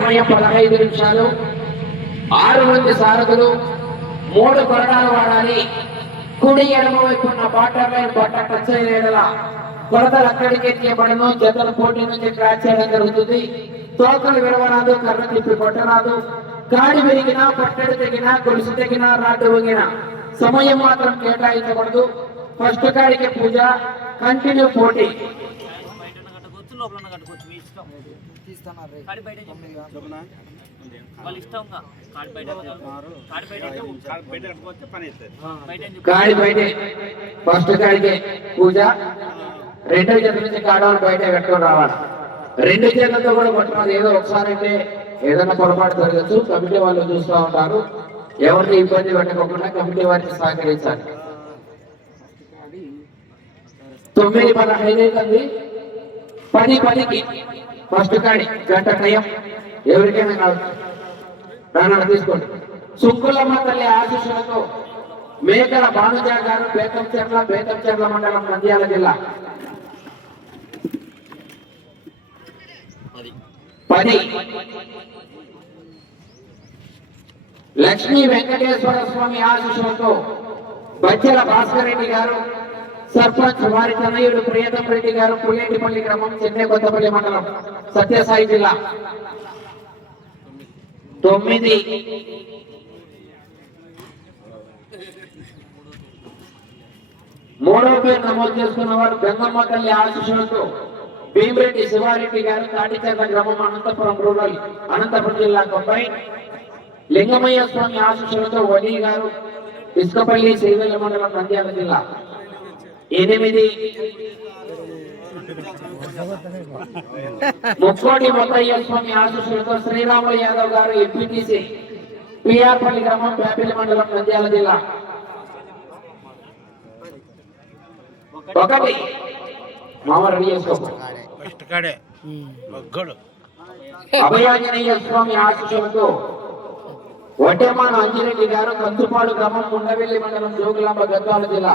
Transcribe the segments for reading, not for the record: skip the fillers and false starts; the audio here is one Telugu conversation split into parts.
సమయం 15 నిమిషాలు. 6 మంది సారథులు 3 కొరడాలు వాడాలి. కుడి ఎడమ వైపు ఉన్న బాటర్ లైన్ బట్ట టచ్ అయ్యేలా కొరతలు అక్కడికే తీయబడను. జతలు పోటీ నుంచి ట్రాక్ చేయడం జరుగుతుంది. తోకలు విడవరాదు, కర్ర తిప్పి కొట్టరాదు. కాడి విరిగినా, పట్టడి తెగినా, గొలుసు తెగినా, రాడ్డు వంగినా సమయం మాత్రం కేటాయించబడదు. ఫస్ట్ కాడికి పూజ, కంటిన్యూ పోటీ. కాడి బయట ఫస్ట్ కాడికి పూజ, రెండో జత నుంచి కాడవాళ్ళు బయట కట్టుకొని రావాలి. 2 జతలతో కూడా కొట్టుకోవాలి. ఏదో ఒకసారి అయితే ఏదైనా పొరపాటు జరగచ్చు. కమిటీ వాళ్ళు చూస్తూ ఉంటారు. ఎవరిని ఇబ్బంది పెట్టకుండా కమిటీ వారికి సహకరించాలి. 9:15 అవుతుంది. 10:10కి ఫస్ట్ కాడి గంట టైం. ఎవరికైనా కాదు, ప్రాణాలు తీసుకోండి. సుంకులమ్మ తల్లి ఆశీస్సులతో మేకల భానుజా గారు, బేతంచెర్ల మండలం, నంద్యాల జిల్లా. 10 లక్ష్మీ వెంకటేశ్వర స్వామి ఆశీస్సులతో బచ్చెల భాస్కర్ రెడ్డి గారు, సర్పంచ్ వారి తనయుడు ప్రియతం రెడ్డి గారు, పుల్లేటిపల్లి గ్రామం, చెన్నై కొత్తపల్లి మండలం, సత్యసాయి జిల్లా. 9 మూడవ పేరు నమోదు చేసుకున్న వారు గంగమ్మ తల్లి ఆశీస్సులతో భీమిరెడ్డి శివారెడ్డి గారు, తాటిచెర్ల గ్రామం, అనంతపురం రూరల్, అనంతపురం జిల్లా. 90 లింగమయ్య స్వామి ఆశీస్సులతో వలి గారు, ఇసుకపల్లి, శ్రీవెల్ల మండలం, నంద్యాల జిల్లా. 8 ముక్కోటి మొత్తయ్య స్వామి ఆశీస్సులతో శ్రీరాములు యాదవ్ గారు, ఎంపీటీసీ, పిఆర్పల్లి గ్రామం, పేపల్లి మండలం, నంద్యాల జిల్లా. 1 అభయాంజనేయ స్వామి ఆశీస్సులతో వడ్డేమాన అంజిరెడ్డి గారు, కంచుపాడు గ్రామం, ముండవెల్లి మండలం, జోగులాంబ, గద్వాల జిల్లా.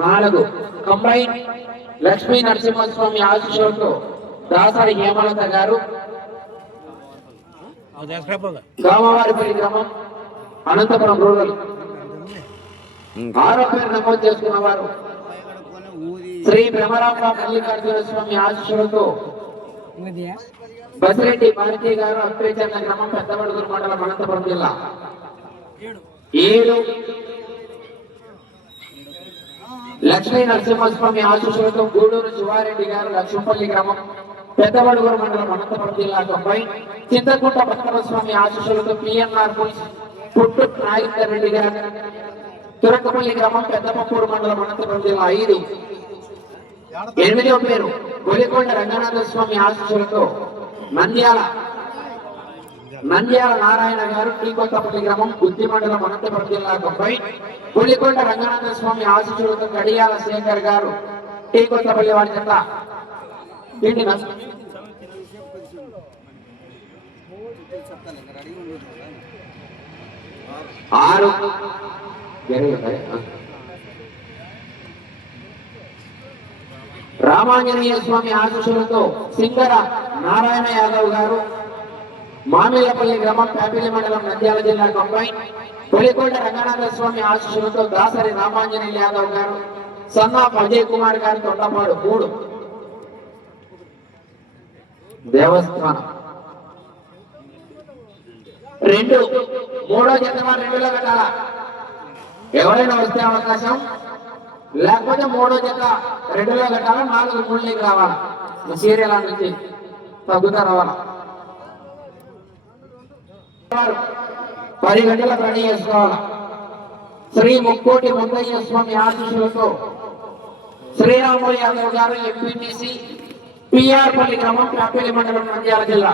4 కంబైన్ లక్ష్మీ నరసింహస్వామి ఆశీస్సులతో దాసరి హేమలత గారు, గామవారిపల్లి గ్రామం, అనంతపురం రూరల్. 6వ పేరు నమోదు చేసుకున్న వారు శ్రీ బ్రహ్మరాంబ మల్లికార్జున స్వామి ఆశీస్సులతో బసిరెడ్డి భారతి గారు, అక్రేచర్ల గ్రామం, పెద్దవడుగురు మండలం, అనంతపురం జిల్లా. 7 లక్ష్మీ నరసింహస్వామి ఆశీస్సులతో గూడూరు శివారెడ్డి గారు, లక్ష్మపల్లి గ్రామం, పెద్దవడుగురు మండలం, అనంతపురం జిల్లా. 90 చింతకుంట పద్మస్వామి ఆశీస్సులతో పిఎన్ఆర్ పుట్టు నాగేందర్ రెడ్డి గారు, తురకపల్లి గ్రామం, పెద్దపప్పూరు మండలం, అనంతపురం జిల్లా. 5 8వ పేరు గొలికొండ రంగనాథ స్వామి ఆశీస్సులతో నంద్యాల నారాయణ గారు, టీకొత్తపల్లి గ్రామం, బుద్ధి మండలం, అనంతపురం జిల్లా. 90 గొలికొండ రంగనాథ స్వామి ఆశీస్సులతో కడియాల శేఖర్ గారు, టీకొత్తపల్లి వారి జత. 6 రామాంజనేయ స్వామి ఆశీస్సులతో సింగర నారాయణ యాదవ్ గారు, మామిళ్ళపల్లి గ్రామం, పేపల్లి మండలం, నంద్యాల జిల్లా. 90 పొలికొండ రంగనాథ స్వామి ఆశీస్సులతో దాసరి రామాంజనేయ యాదవ్ గారు, సన్నాఫ్ అజయ్ కుమార్ గారు, తొండపాడు. 3 దేవస్థానం. 2 మూడో జత 2లో పెట్టాలా. ఎవరైనా వస్తే అవకాశం, లేకపోతే 3వ జత 2లో కట్టాలా. 4 3కి రావాలా. సీరియల్ నుంచి తగ్గుతా రావాలా. 10 గంటలకు రెడీ చేసుకోవాలా. శ్రీ ముక్కోటి ముందయ్య స్వామి ఆశీస్సులతో శ్రీరాములు యాదవ్ గారు, ఎంపీటీసీ, పిఆర్పల్లి గ్రామం, పేపల్లి మండలం, నంద్యాల జిల్లా.